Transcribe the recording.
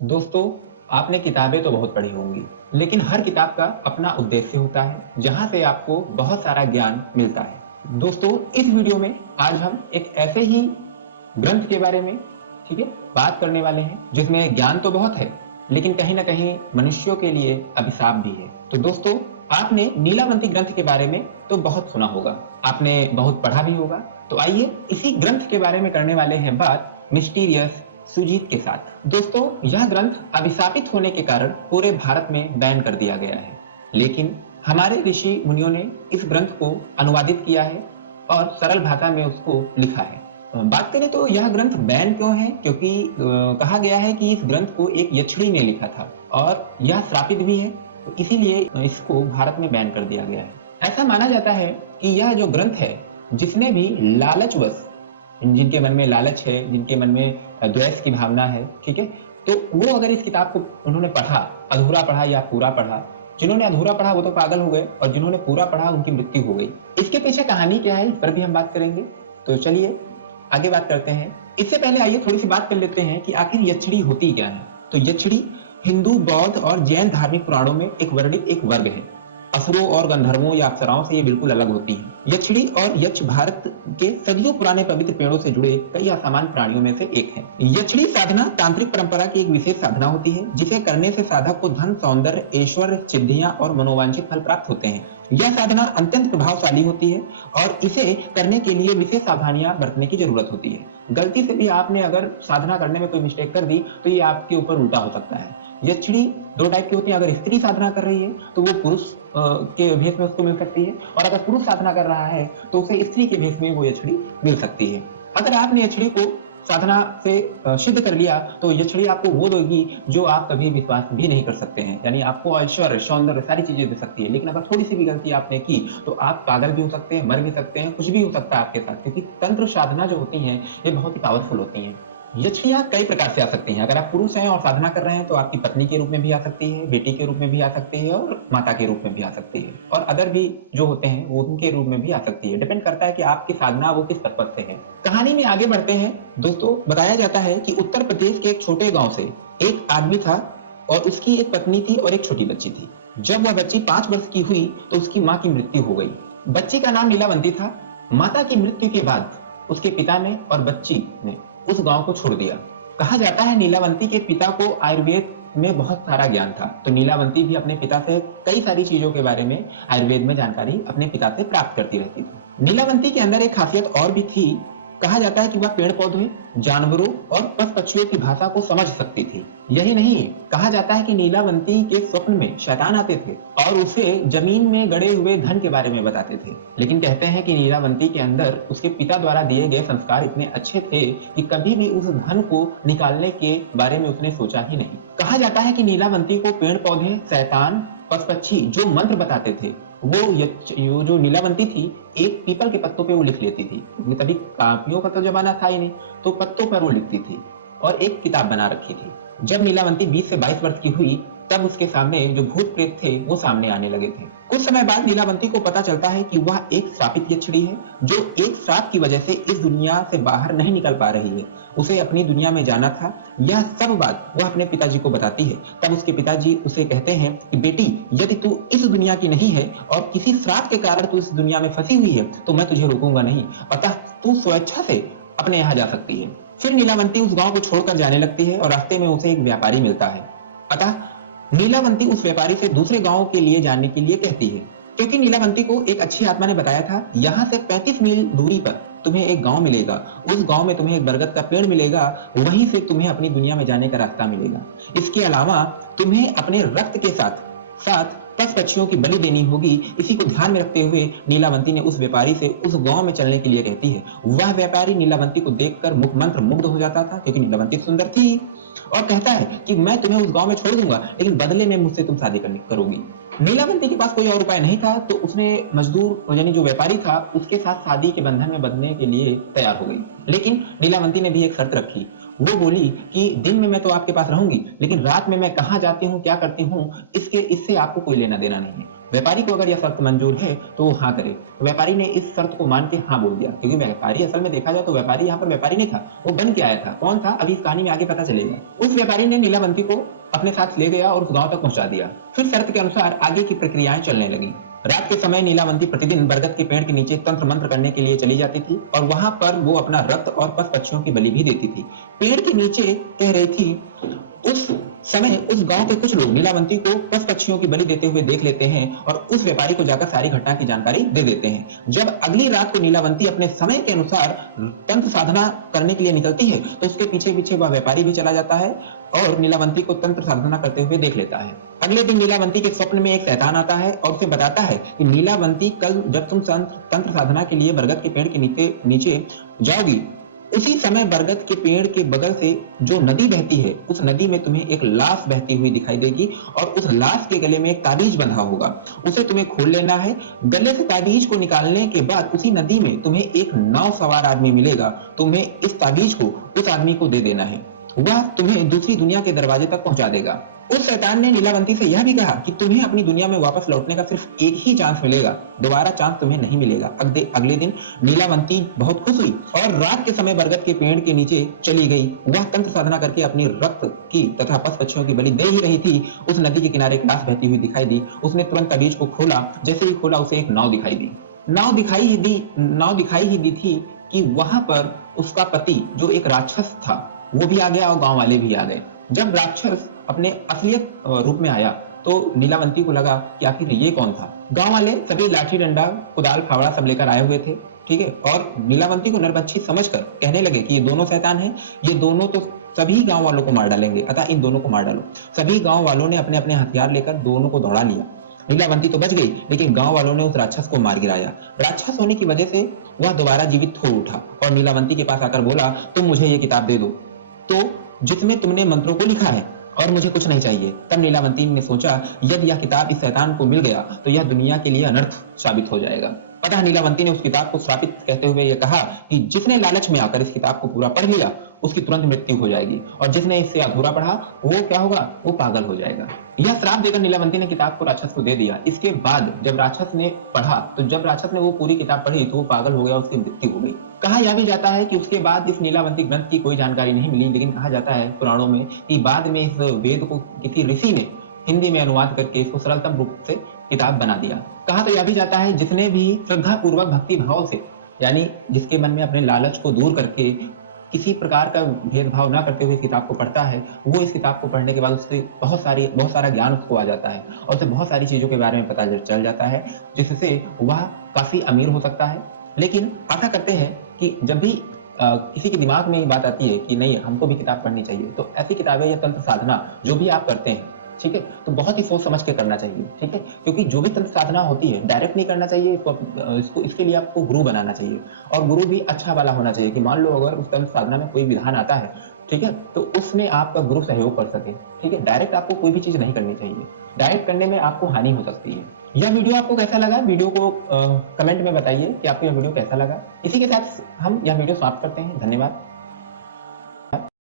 दोस्तों, आपने किताबें तो बहुत पढ़ी होंगी, लेकिन हर किताब का अपना उद्देश्य होता है, जहाँ से आपको बहुत सारा ज्ञान मिलता है। दोस्तों, इस वीडियो में आज हम एक ऐसे ही ग्रंथ के बारे में, ठीक है, बात करने वाले हैं, जिसमें ज्ञान तो बहुत है, लेकिन कहीं ना कहीं मनुष्यों के लिए अभिशाप भी है। तो दोस्तों, आपने नीलावंती ग्रंथ के बारे में तो बहुत सुना होगा, आपने बहुत पढ़ा भी होगा। तो आइए इसी ग्रंथ के बारे में करने वाले हैं बात मिस्टीरियस सुजीत के साथ। दोस्तों, यह ग्रंथ अभिशापित होने के कारण पूरे भारत में बैन कर दिया गया है, लेकिन हमारे ऋषि मुनियों ने इस ग्रंथ को अनुवादित किया है और सरल भाषा में उसको लिखा है। बात करें तो यह ग्रंथ बैन क्यों है, क्योंकि कहा गया है कि इस ग्रंथ को एक यक्षिणी ने लिखा था और यह श्रापित भी है, तो इसीलिए इसको भारत में बैन कर दिया गया है। ऐसा माना जाता है कि यह जो ग्रंथ है, जिसने भी लालचवश, जिनके मन में लालच है, जिनके मन में द्वेष की भावना है, ठीक है, तो वो अगर इस किताब को उन्होंने पढ़ा, अधूरा पढ़ा या पूरा पढ़ा, जिन्होंने अधूरा पढ़ा वो तो पागल हो गए और जिन्होंने पूरा पढ़ा उनकी मृत्यु हो गई। इसके पीछे कहानी क्या है, इस पर भी हम बात करेंगे। तो चलिए आगे बात करते हैं। इससे पहले आइए थोड़ी सी बात कर लेते हैं कि आखिर यक्षिणी होती क्या है। तो यक्षिणी हिंदू, बौद्ध और जैन धार्मिक पुराणों में एक वर्णित एक वर्ग है। असुरों और गंधर्वों या अप्सराओं से ये बिल्कुल अलग होती है। यक्षिणी और यक्ष भारत के सदियों पुराने पवित्र पेड़ों से जुड़े कई असामान्य प्राणियों में से एक है। यक्षिणी साधना तांत्रिक परंपरा की एक विशेष साधना होती है, जिसे करने से साधक को धन, सौंदर्य, ऐश्वर्य, सिद्धियां और मनोवांछित फल प्राप्त होते हैं। यह साधना अत्यंत प्रभावशाली होती है और इसे करने के लिए विशेष सावधानियां बरतने की जरूरत होती है। गलती से भी आपने अगर साधना करने में कोई मिस्टेक कर दी तो ये आपके ऊपर उल्टा हो सकता है। यक्षिणी दो टाइप की होती है। अगर स्त्री साधना कर रही है तो वो पुरुष के भेष में उसको मिल सकती है, और अगर पुरुष साधना कर रहा है तो उसे स्त्री के भेष में वो यक्षिणी मिल सकती है। अगर आपने यक्षिणी को साधना से सिद्ध कर लिया तो यक्षिणी आपको वो देगी जो आप कभी विश्वास भी नहीं कर सकते हैं, यानी आपको ऐश्वर्य, सौंदर्य, सारी चीजें दे सकती है। लेकिन अगर थोड़ी सी भी गलती आपने की तो आप पागल भी हो सकते हैं, मर भी सकते हैं, कुछ भी हो सकता है आपके साथ, क्योंकि तंत्र साधना जो होती है ये बहुत ही पावरफुल होती है। यक्षिणियां कई प्रकार से आ सकती हैं। अगर आप पुरुष हैं और साधना कर रहे हैं तो आपकी पत्नी के रूप में भी आ सकती है, बेटी के रूप में भी आ सकती है और माता के रूप में भी आ सकती है, और अदर भी जो होते हैं वो उनके रूप में भी आ सकती है। डिपेंड करता है कि आपकी साधना वो किस पर्पज से है। कहानी में आगे बढ़ते हैं। दोस्तों, बताया जाता है कि उत्तर प्रदेश के एक छोटे गांव से एक आदमी था और उसकी एक पत्नी थी और एक छोटी बच्ची थी। जब वह बच्ची 5 वर्ष की हुई तो उसकी माँ की मृत्यु हो गई। बच्ची का नाम नीलावंती था। माता की मृत्यु के बाद उसके पिता ने और बच्ची ने उस गांव को छोड़ दिया। कहा जाता है नीलावंती के पिता को आयुर्वेद में बहुत सारा ज्ञान था, तो नीलावंती भी अपने पिता से कई सारी चीजों के बारे में, आयुर्वेद में जानकारी अपने पिता से प्राप्त करती रहती थी। नीलावंती के अंदर एक खासियत और भी थी। कहा जाता है कि वह पेड़ पौधे, जानवरों और पशु पक्षियों की भाषा को समझ सकती थी। यही नहीं, कहा जाता है कि नीलावंती के स्वप्न में शैतान आते थे और उसे जमीन में गड़े हुए धन के बारे में बताते थे। लेकिन कहते हैं कि नीलावंती के अंदर उसके पिता द्वारा दिए गए संस्कार इतने अच्छे थे कि कभी भी उस धन को निकालने के बारे में उसने सोचा ही नहीं। कहा जाता है कि नीलावंती को पेड़ पौधे, शैतान, पशु पक्षी जो मंत्र बताते थे वो जो नीलावंती थी एक पीपल के पत्तों पे वो लिख लेती थी, क्योंकि तभी कापियों का तो जमाना था ही नहीं, तो पत्तों पर वो लिखती थी और एक किताब बना रखी थी। जब नीलावंती 20 से 22 वर्ष की हुई तब उसके सामने जो भूत प्रेत थे वो सामने आने लगे थे। कुछ समय बाद नीलावंती को पता चलता है कि वह एक श्रापित यक्षिणी है जो एक श्राप की वजह से इस दुनिया से बाहर नहीं निकल पा रही है। उसे अपनी दुनिया में जाना था। यह सब बात वह अपने पिताजी को बताती है। तब उसके पिताजी उसे कहते हैं कि बेटी, यदि तू इस दुनिया की नहीं है और किसी श्राप के कारण तू इस दुनिया में फंसी हुई है तो मैं तुझे रोकूंगा नहीं, अतः तू स्वेच्छा से अपने यहाँ जा सकती है। फिर नीलावंती उस गांव को छोड़कर जाने लगती है और रास्ते में उसे एक व्यापारी मिलता है। अतः नीलावंती उस व्यापारी से दूसरे गांव के लिए जाने के लिए कहती है, क्योंकि नीलावंती को एक अच्छी आत्मा ने बताया था यहाँ से 35 मील दूरी पर तुम्हें एक गांव मिलेगा, उस गांव में तुम्हें एक बरगद का पेड़ मिलेगा, वहीं से तुम्हें अपनी दुनिया में जाने का रास्ता मिलेगा। इसके अलावा तुम्हें अपने रक्त के साथ साथ पशु पक्षियों की बलि देनी होगी। इसी को ध्यान में रखते हुए नीलावंती ने उस व्यापारी से उस गांव में चलने के लिए कहती है। वह व्यापारी नीलावंती को देखकर मंत्र मुग्ध हो जाता था, क्योंकि नीलावंती सुंदर थी, और कहता है कि मैं तुम्हें उस गांव में छोड़ दूंगा, लेकिन बदले में मुझसे तुम शादी करोगी। नीलावंती के पास कोई और उपाय नहीं था, तो उसने मजदूर यानी जो व्यापारी था उसके साथ शादी के बंधन में बंधने के लिए तैयार हो गई। लेकिन नीलावंती ने भी एक शर्त रखी। वो बोली कि दिन में मैं तो आपके पास रहूंगी, लेकिन रात में मैं कहाँ जाती हूँ, क्या करती हूँ, इससे आपको कोई लेना देना नहीं है। व्यापारी को अगर यह शर्त मंजूर है तो वो हाँ करे। तो व्यापारी ने इस शर्त को मान के हाँ बोल दिया, क्योंकि व्यापारी असल में देखा जाए तो व्यापारी यहाँ पर व्यापारी नहीं था, वो बन के आया था। कौन था अभी इस कहानी में आगे पता चलेगा। उस व्यापारी ने नीलावंती को अपने साथ ले गया और उस गांव तक पहुंचा दिया। फिर शर्त के अनुसार आगे की प्रक्रियाएं चलने लगी। रात के समय नीलावंती प्रतिदिन बरगद के पेड़ के नीचे तंत्र मंत्र करने के लिए चली जाती थी और वहां पर वो अपना रक्त और पशु पक्षियों की बलि भी देती थी। पेड़ के नीचे कह रही थी, उस समय उस गांव के कुछ लोग नीलावंती को पशु पक्षियों की बलि देते हुए देख लेते हैं और उस व्यापारी को जाकर सारी घटना की जानकारी दे देते हैं। जब अगली रात को नीलावंती अपने समय के अनुसार तंत्र साधना करने के लिए निकलती है तो उसके पीछे पीछे वह व्यापारी भी चला जाता है और नीलावंती को तंत्र साधना करते हुए देख लेता है। अगले दिन नीलावंती के स्वप्न में एक शैतान आता है और उसे बताता है कि नीलावंती, कल जब तुम तंत्र साधना के लिए बरगद के पेड़ के नीचे जाओगी, उसी समय बरगद के पेड़ के बगल से जो नदी बहती है, उस नदी में तुम्हें एक लाश बहती हुई दिखाई देगी और उस लाश के गले में एक ताबीज बंधा होगा। उसे तुम्हें खोल लेना है। गले से ताबीज को निकालने के बाद उसी नदी में तुम्हें एक नाव सवार आदमी मिलेगा। तुम्हें इस ताबीज को उस आदमी को दे देना है, वह तुम्हें दूसरी दुनिया के दरवाजे तक पहुंचा देगा। उस शैतान ने नीलावंती से यह भी कहा कि तुम्हें अपनी दुनिया में वापस लौटने का सिर्फ एक ही चांस मिलेगा, दोबारा चांस तुम्हें नहीं मिलेगा। अगले दिन नीलावंती बहुत खुश हुई और रात के समय बरगद के पेड़ के नीचे चली गई। वह तंत्र साधना करके अपनी रक्त की तथा पशु पक्षियों की बलि दे ही रही थी। उस नदी के किनारे एक लाश बहती हुई दिखाई दी। उसने तुरंत ताबीज को खोला। जैसे ही खोला उसे एक नाव दिखाई दी। नाव दिखाई ही दी थी कि वहां पर उसका पति जो एक राक्षस था वो भी आ गया और गांव वाले भी आ गए। जब राक्षस अपने असलियत रूप में आया तो नीलावंती को लगा कि आखिर ये कौन था। गांव वाले सभी लाठी डंडा कुदाल फावड़ा सब लेकर आए हुए थे, ठीक है, और नीलावंती को नरबच्ची समझकर कहने लगे कि ये दोनों शैतान हैं, ये दोनों तो सभी गांव वालों को मार डालेंगे, अतः इन दोनों को मार डालो। सभी गांव वालों ने अपने अपने हथियार लेकर दोनों को दौड़ा लिया। नीलावंती तो बच गई, लेकिन गांव वालों ने उस राक्षस को मार गिराया। राक्षस होने की वजह से वह दोबारा जीवित हो उठा और नीलावंती के पास आकर बोला, तुम मुझे ये किताब दे दो तो जिसमें तुमने मंत्रों को लिखा है और मुझे कुछ नहीं चाहिए। तब नीलावंती ने सोचा, यदि यह किताब इस शैतान को मिल गया तो यह दुनिया के लिए अनर्थ साबित हो जाएगा। अतः नीलावंती ने उस किताब को श्रापित कहते हुए यह कहा कि जिसने लालच में आकर इस किताब को पूरा पढ़ लिया उसकी तुरंत मृत्यु हो जाएगी और जिसने इससे अधूरा पढ़ा वो क्या होगा, वो पागल हो जाएगा। यह श्राप देकर नीलावंती ने किताब को राक्षस को दे दिया। इसके बाद जब राक्षस ने पढ़ा तो जब राक्षस ने वो पूरी किताब पढ़ी तो वो पागल हो गया, उसकी मृत्यु हो गई। कहा यह भी जाता है कि उसके बाद इस नीलावंती ग्रंथ की कोई जानकारी नहीं मिली, लेकिन कहा जाता है पुराणों में कि बाद में इस वेद को किसी ऋषि ने हिंदी में अनुवाद करके इसको सरलतम रूप से किताब बना दिया। कहा तो यह भी जाता है जिसने भी श्रद्धा पूर्वक भक्ति भाव से, यानी जिसके मन में अपने लालच को दूर करके किसी प्रकार का भेदभाव न करते हुए इस किताब को पढ़ता है, वो इस किताब को पढ़ने के बाद उससे बहुत सारा ज्ञान उसको आ जाता है और उसे बहुत सारी चीजों के बारे में पता चल जाता है, जिससे वह काफी अमीर हो सकता है। लेकिन आशा करते हैं कि जब भी किसी के दिमाग में ये बात आती है कि नहीं हमको भी किताब पढ़नी चाहिए, तो ऐसी किताबें या तंत्र साधना जो भी आप करते हैं, ठीक है, तो बहुत ही सोच समझ के करना चाहिए, ठीक है, क्योंकि जो भी तंत्र साधना होती है डायरेक्ट नहीं करना चाहिए इसको इसके लिए आपको गुरु बनाना चाहिए और गुरु भी अच्छा वाला होना चाहिए कि मान लो अगर उस तंत्र साधना में कोई विधान आता है, ठीक है, तो उसमें आपका गुरु सहयोग कर सके, ठीक है। डायरेक्ट आपको कोई भी चीज नहीं करनी चाहिए, डायरेक्ट करने में आपको हानि हो सकती है। यह वीडियो आपको कैसा लगा, वीडियो को कमेंट में बताइए कि आपको यह वीडियो कैसा लगा। इसी के साथ हम यह वीडियो समाप्त करते हैं। धन्यवाद।